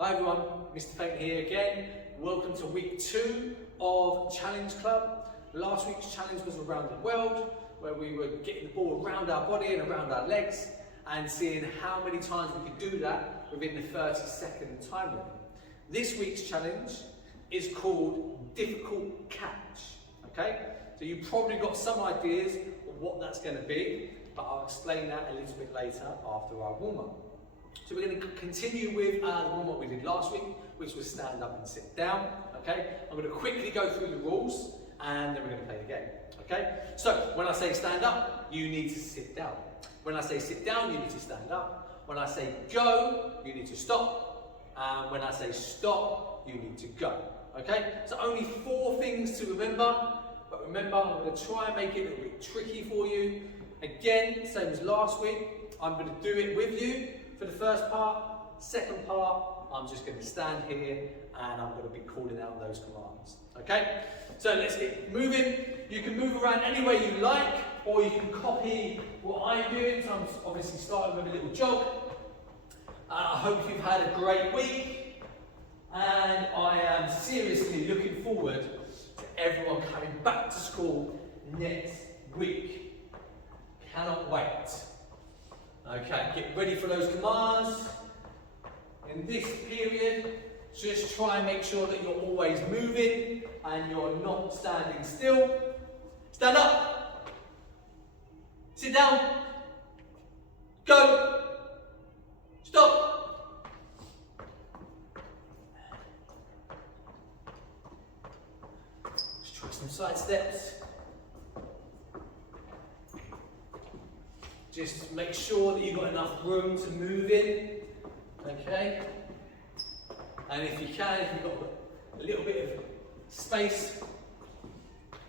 Hi everyone, Mr. Fate here again. Welcome to week 2 of Challenge Club. Last week's challenge was around the world, where we were getting the ball around our body and around our legs and seeing how many times we could do that within the 30-second time limit. This week's challenge is called Difficult Catch. Okay, so you've probably got some ideas of what that's going to be, but I'll explain that a little bit later after our warm-up. So we're going to continue with the warm-up we did last week, which was stand up and sit down. Okay, I'm going to quickly go through the rules and then we're going to play the game. Okay, so when I say stand up, you need to sit down. When I say sit down, you need to stand up. When I say go, you need to stop. And when I say stop, you need to go. Okay, so only 4 things to remember, but remember, I'm going to try and make it a little bit tricky for you. Again, same as last week, I'm going to do it with you for the first part. Second part, I'm just going to stand here and I'm going to be calling out those commands. Okay, so let's get moving. You can move around any way you like, or you can copy what I'm doing. So I'm obviously starting with a little jog. I hope you've had a great week, and I am seriously looking forward to everyone coming back to school next week. Cannot wait. Okay, get ready for those commands. In this period, just try and make sure that you're always moving and you're not standing still. Stand up. Sit down. Go. Stop. Let's try some side steps. Just make sure that you've got enough room to move in, okay? And if you can, if you've got a little bit of space,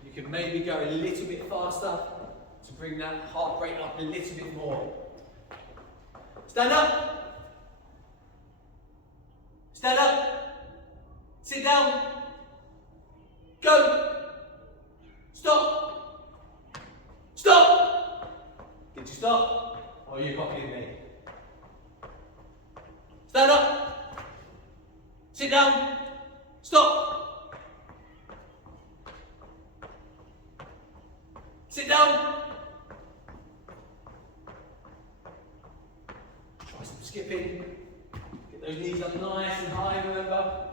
you can maybe go a little bit faster to bring that heart rate up a little bit more. Stand up. Stand up. Sit down. Go. Stop. Stop. Did you stop? Or are you copying me? Stand up. Sit down. Stop. Sit down. Try some skipping. Get those knees up nice and high, remember.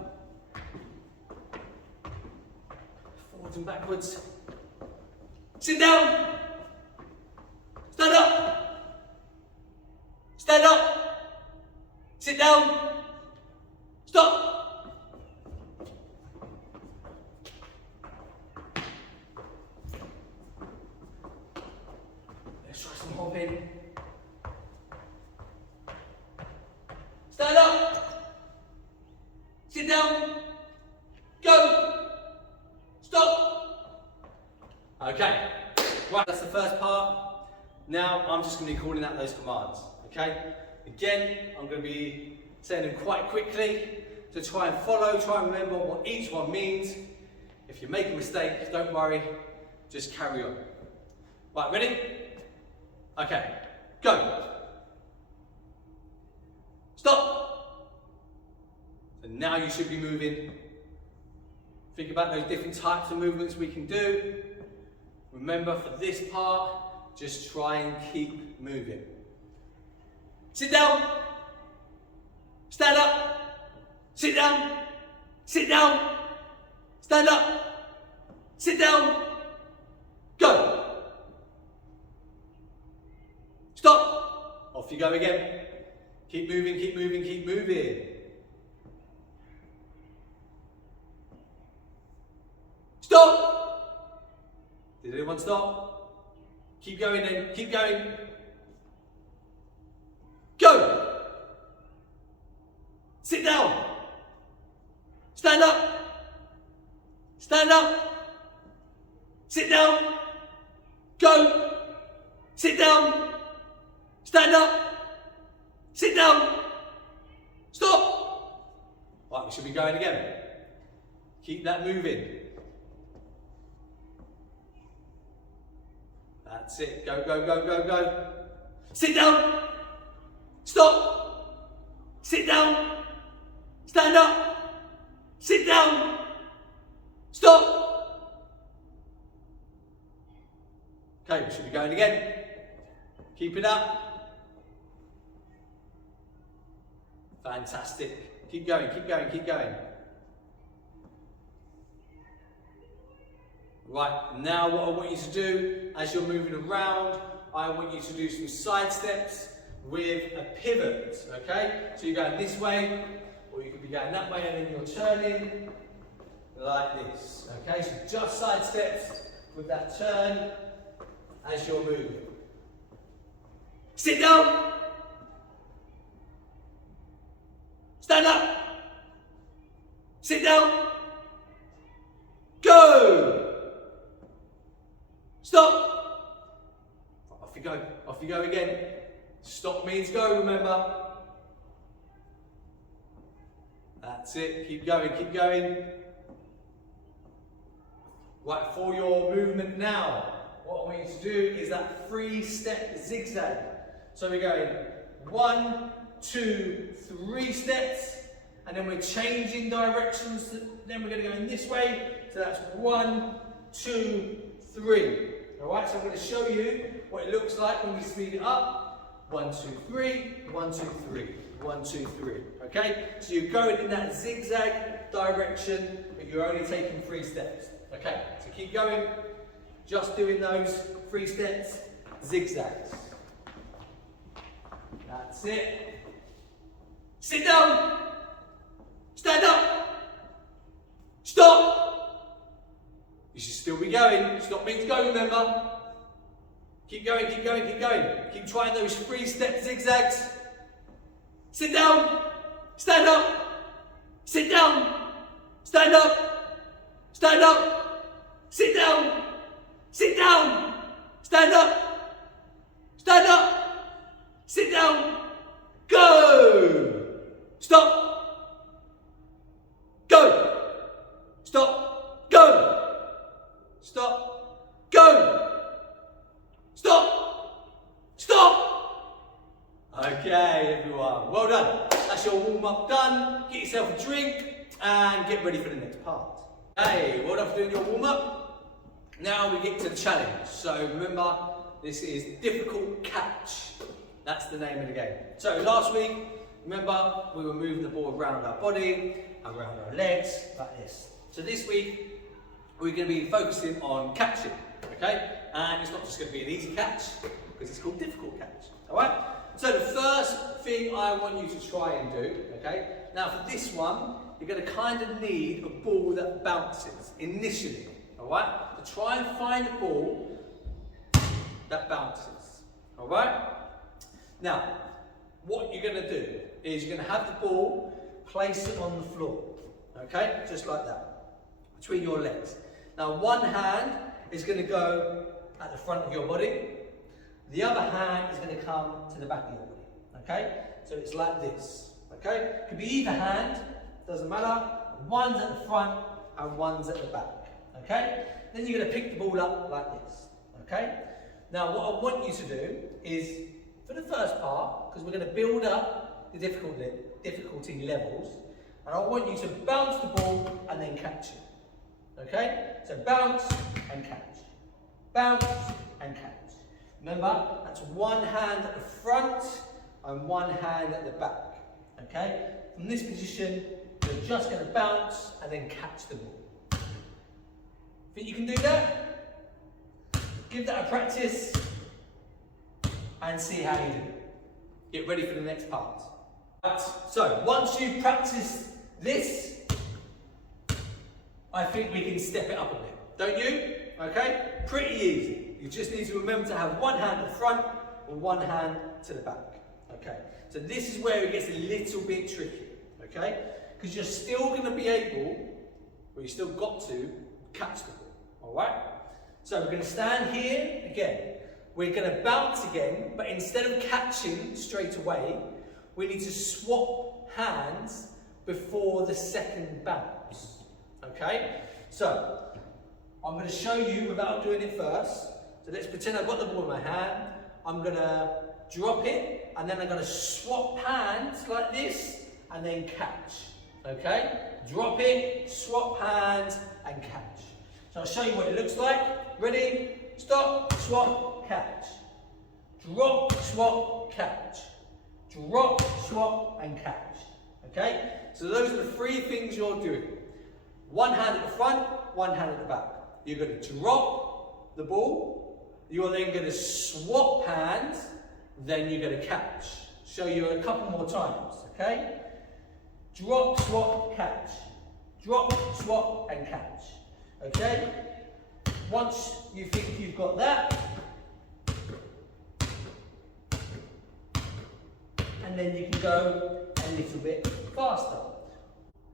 Forwards and backwards. Sit down. Stand up. Stand up. Sit down. Stop. Let's try some hopping. Stand up. Sit down. Go. Stop. Okay. Right, that's the first part. Now I'm just going to be calling out those commands, okay? Again, I'm going to be saying them quite quickly to try and follow, try and remember what each one means. If you make a mistake, don't worry, just carry on. Right, ready? Okay, go. Stop. So now you should be moving. Think about those different types of movements we can do. Remember, for this part, just try and keep moving. Sit down. Stand up. Sit down. Sit down. Stand up. Sit down. Go. Stop. Off you go again. Keep moving, keep moving, keep moving. Stop. Did anyone stop? Keep going then, keep going. Go! Sit down. Stand up. Stand up. Sit down. Go. Sit down. Stand up. Sit down. Stop. Right, we should be going again. Keep that moving. That's it. Go, go, go, go, go. Sit down. Stop. Sit down. stand up, sit down, stop. Okay, we should be going again. Keep it up. Fantastic. Keep going, keep going, keep going. Right, now what I want you to do, as you're moving around, I want you to do some side steps with a pivot, okay? So you're going this way, or you could be going that way, and then you're turning like this, okay? So just side steps with that turn as you're moving. Sit down. Stand up. Sit down. Go. Stop. Off you go. Off you go again. Stop means go, remember. That's it. Keep going, keep going. Right, for your movement now, what I want you to do is that 3-step zigzag. So we're going 1, 2, 3 steps, and then we're changing directions. Then we're going to go in this way. So that's 1, 2, 3. All right, so I'm going to show you what it looks like when we speed it up. 1, 2, 3, 1, 2, 3, 1, 2, 3. Okay, so you're going in that zigzag direction, but you're only taking 3 steps. Okay, so keep going. Just doing those 3 steps, zigzags. That's it. Sit down. Stand up. Stop. You should still be going. Stop means go, remember. Keep going, keep going, keep going. Keep trying those 3-step zigzags. Sit down. Stand up. Sit down. Stand up. Stand up. Sit down. Sit down. Stand up. Stand up. Sit down. Go. Stop. Go. Stop. Go. Stop. Go. Stop. Stop. Okay, everyone. Well done. That's your warm-up done. Get yourself a drink and get ready for the next part. Hey, well done for doing your warm-up. Now we get to the challenge. So remember, this is difficult catch. That's the name of the game. So last week, remember, we were moving the ball around our body, around our legs, like this. So this week, we're going to be focusing on catching, okay? And it's not just going to be an easy catch, because it's called difficult catch, all right? So the first thing I want you to try and do, okay? Now for this one, you're going to kind of need a ball that bounces initially, all right? So try and find a ball that bounces, all right? Now, what you're going to do is you're going to have the ball, place it on the floor, okay? Just like that, between your legs. Now, one hand is going to go at the front of your body. The other hand is going to come to the back of your body, okay? So it's like this, okay? It could be either hand, doesn't matter. One's at the front and one's at the back, okay? Then you're going to pick the ball up like this, okay? Now, what I want you to do is, for the first part, because we're going to build up the difficulty levels, and I want you to bounce the ball and then catch it. Okay? So bounce and catch. Bounce and catch. Remember, that's one hand at the front and one hand at the back. Okay? From this position, you're just going to bounce and then catch the ball. Think you can do that? Give that a practice and see how you do. Get ready for the next part. Right, so once you've practiced this, I think we can step it up a bit, don't you? Okay, pretty easy. You just need to remember to have one hand at the front and one hand to the back. Okay, so this is where it gets a little bit tricky, okay? Because you're still going to be able, or you still got to, catch the ball, all right? So we're going to stand here again. We're going to bounce again, but instead of catching straight away, we need to swap hands before the second bounce. Okay? So, I'm going to show you without doing it first. So let's pretend I've got the ball in my hand. I'm going to drop it, and then I'm going to swap hands like this, and then catch. Okay? Drop it, swap hands, and catch. So I'll show you what it looks like. Ready? Stop, swap, catch. Drop, swap, catch. Drop, swap, and catch. Okay? So those are the three things you're doing. One hand at the front, one hand at the back. You're going to drop the ball. You're then going to swap hands. Then you're going to catch. Show you a couple more times. Okay? Drop, swap, catch. Drop, swap, and catch. Okay? Once you think you've got that, and then you can go a little bit faster.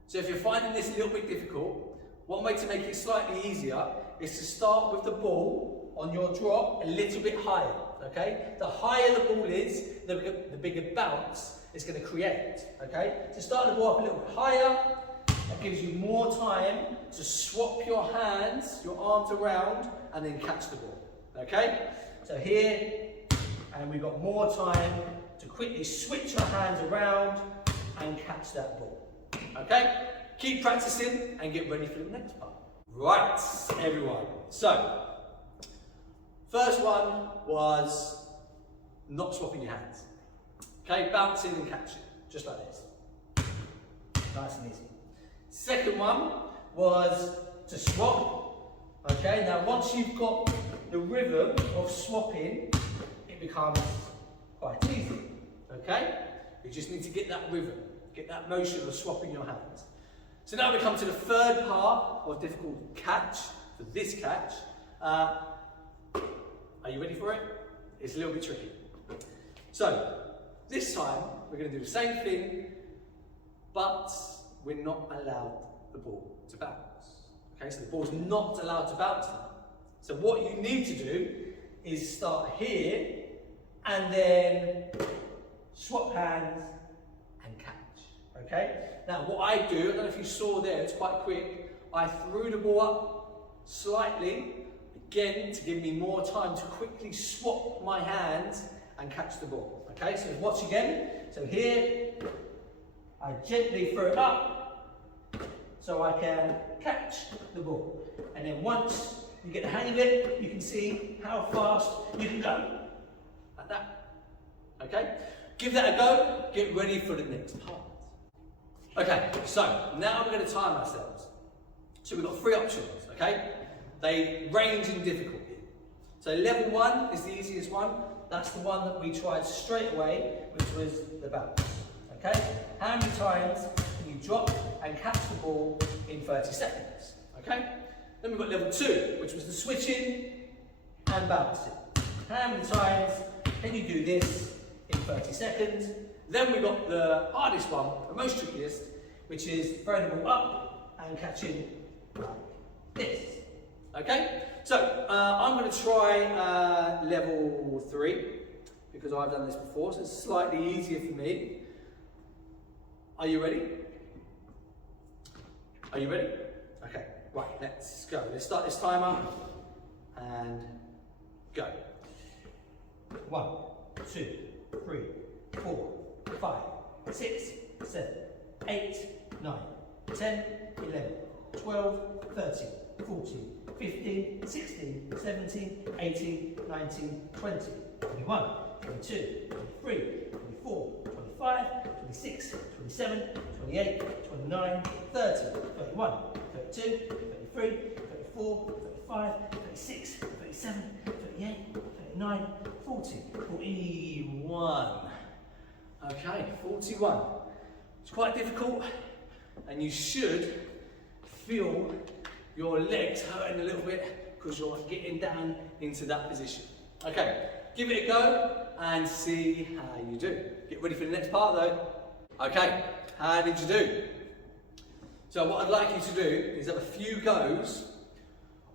So if you're finding this a little bit difficult, one way to make it slightly easier is to start with the ball on your drop a little bit higher. Okay? The higher the ball is, the bigger bounce it's going to create. Okay? So start the ball up a little bit higher. That gives you more time to swap your hands, your arms around, and then catch the ball. Okay? So here, and we've got more time to quickly switch your hands around and catch that ball. Okay? Keep practicing and get ready for the next part. Right, everyone. So, first one was not swapping your hands. Okay, bouncing and catching, just like this. Nice and easy. Second one was to swap. Okay, now once you've got the rhythm of swapping, it becomes quite easy. Okay, you just need to get that rhythm, get that motion of swapping your hands. So now we come to the third part of difficult catch, for this catch. Are you ready for it? It's a little bit tricky. So, this time we're going to do the same thing, but we're not allowed the ball to bounce. Okay, so the ball's not allowed to bounce now. So what you need to do is start here and then swap hands and catch. Okay? Now what I do, I don't know if you saw there, it's quite quick. I threw the ball up slightly, again to give me more time to quickly swap my hands and catch the ball. Okay, so watch again. So here, I gently throw it up so I can catch the ball. And then once you get the hang of it, you can see how fast you can go. Like that. Okay? Give that a go. Get ready for the next part. Okay, so now we're going to time ourselves. So we've got three options, okay? They range in difficulty. So level 1 is the easiest one. That's the one that we tried straight away, which was the bounce. Okay? How many times can you drop and catch the ball in 30 seconds? Okay? Then we've got level 2, which was the switching and bouncing. How many times can you do this in 30 seconds? Then we've got the hardest one, the most trickiest, which is throwing the ball up and catching like this. Okay? So, I'm going to try level 3, because I've done this before, so it's slightly easier for me. Are you ready? Are you ready? Okay, right, let's go. Let's start this timer, and go. 1, 2, 3, 4, 5, 6, 7, 8, 9, 10, 11, 12, 13, 14, 15, 16, 17, 18, 19, 20, 21, 22, 23, 24, 25, 26, 27, 28, 29, 30, 31, 32, 33, 34, 35, 36, 37, 38, 39, 40, 41. Okay, 41. It's quite difficult, and you should feel your legs hurting a little bit because you're getting down into that position. Okay, give it a go and see how you do. Get ready for the next part though. Okay, how did you do? So what I'd like you to do is have a few goes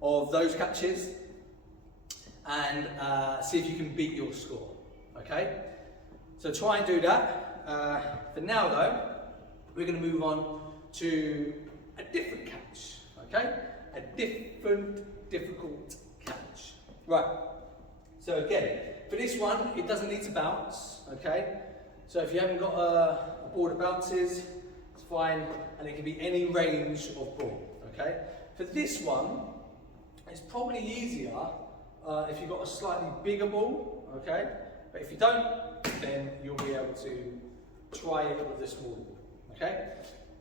of those catches and see if you can beat your score. Okay, so try and do that. For now though, we're going to move on to a different catch. Okay, a different difficult catch. Right, so again, for this one, it doesn't need to bounce, okay? So if you haven't got a ball that bounces, it's fine, and it can be any range of ball, okay? For this one, it's probably easier if you've got a slightly bigger ball, okay? But if you don't, then you'll be able to try it with the smaller ball, okay?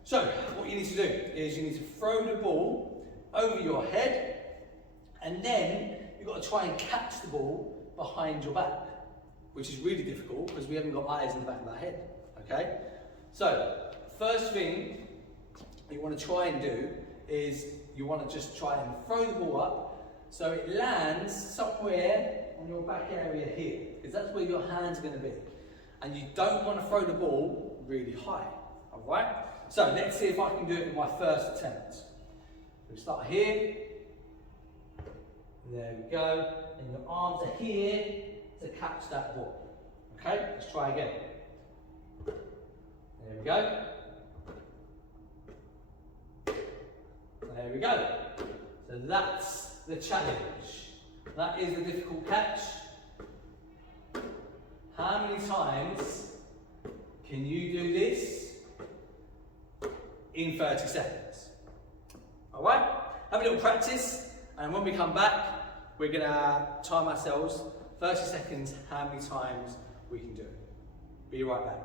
So, what you need to do is you need to throw the ball over your head, and then you've got to try and catch the ball behind your back, which is really difficult because we haven't got eyes in the back of our head, okay? So, first thing you want to try and do is you want to just try and throw the ball up so it lands somewhere on your back area here, because that's where your hands are going to be. And you don't want to throw the ball really high, all right? So let's see if I can do it in my first attempt. We start here. There we go. And your arms are here to catch that ball. Okay, let's try again. There we go. There we go. So that's the challenge. That is the difficult catch. How many times can you do this in 30 seconds? All right, have a little practice, and when we come back, we're gonna time ourselves 30 seconds, how many times we can do it. Be right back.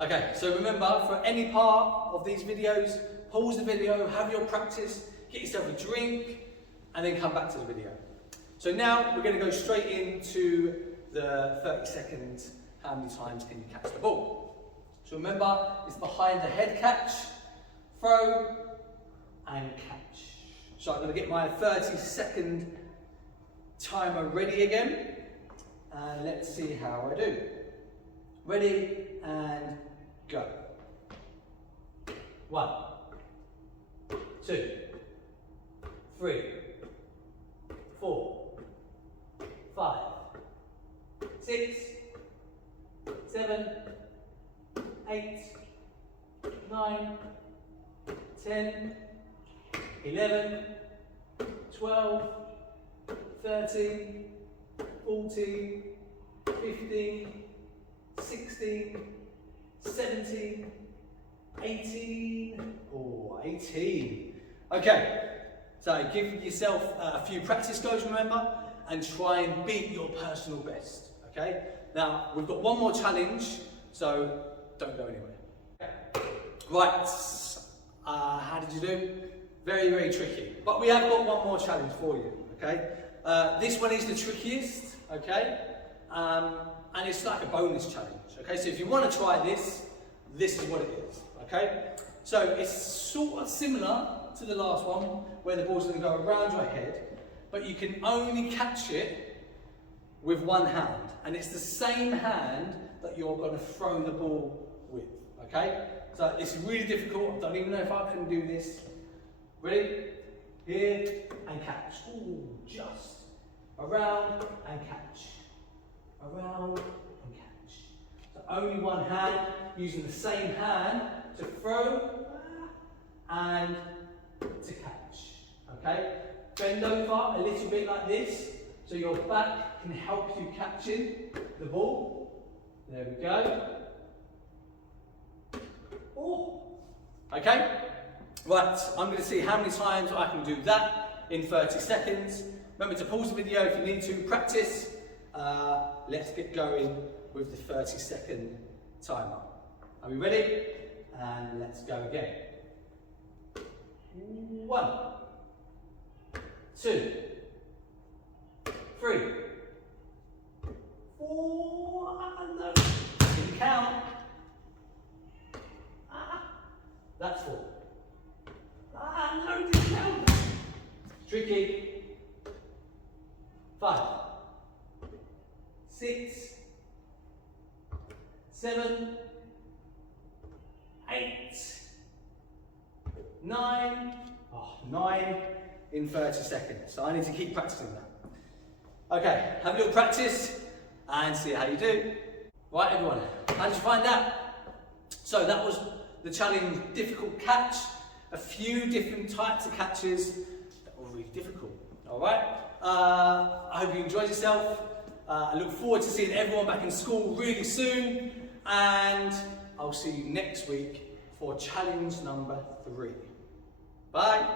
Okay, so remember, for any part of these videos, pause the video, have your practice, get yourself a drink, and then come back to the video. So now we're gonna go straight into the 30 seconds, how many times can you catch the ball? So remember, it's behind the head catch, throw, and catch. So I'm going to get my 30-second timer ready again, and let's see how I do. Ready, and go. 1, 2, 3, 4, 5, 6, 7, 8, 9, 10, 11, 12, 13, 14, 15, 16, 17, 18, 18. Okay, so give yourself a few practice goes, remember, and try and beat your personal best, okay? Now, we've got one more challenge, so don't go anywhere. Right, how did you do? Very, very tricky. But we have got one more challenge for you, okay? This one is the trickiest, okay? And it's like a bonus challenge, okay? So if you want to try this, this is what it is, okay? So it's sort of similar to the last one, where the ball's going to go around your head, but you can only catch it with one hand. And it's the same hand that you're going to throw the ball with, okay? So it's really difficult. I don't even know if I can do this. Ready? Here and catch. Ooh, just. Around and catch. Around and catch. So only one hand, using the same hand to throw and to catch. Okay? Bend over a little bit like this, so your back can help you catching the ball. There we go. Oh. Okay? Right, I'm going to see how many times I can do that in 30 seconds. Remember to pause the video if you need to practice. Let's get going with the 30-second timer. Are we ready? And let's go again. 1, 2, 3, 4, no, didn't count. That's 4. No, didn't count. Tricky. 5, 6, 7, 8, 9. 9 in 30 seconds. So I need to keep practicing that. Okay, have a little practice and see how you do. Right, everyone, how did you find that? So that was the challenge, difficult catch. A few different types of catches that were really difficult. All right. I hope you enjoyed yourself. I look forward to seeing everyone back in school really soon, and I'll see you next week for challenge number 3. Bye.